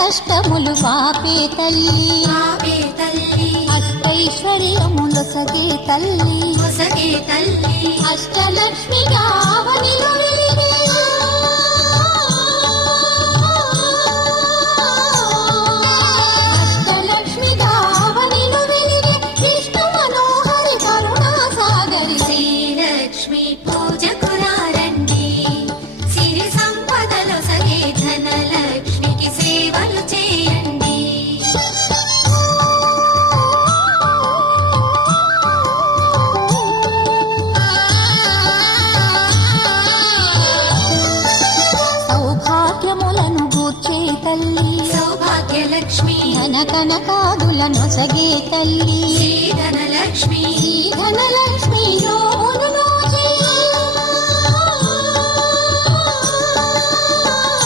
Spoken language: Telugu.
కష్టములు పాపే తల్లి అష్టైశ్వర్యములొసగే తల్లి అష్టలక్ష్మిగా అవనిలో వెలిగే అష్టలక్ష్మిగా అవనిలో వెలిగే విష్ణు మనోహరి కరుణా సాగరి శ్రీలక్ష్మి పూజకురారండి సిరి సంపదలొసగే ధనలక్ష్మికి సేవలు చేయండి. సౌభాగ్యములను గూర్చే తల్లి సౌభాగ్యలక్ష్మి ధన కనకాదులను సగే తల్లి శ్రీ ధనలక్ష్మి ధనలక్ష్మి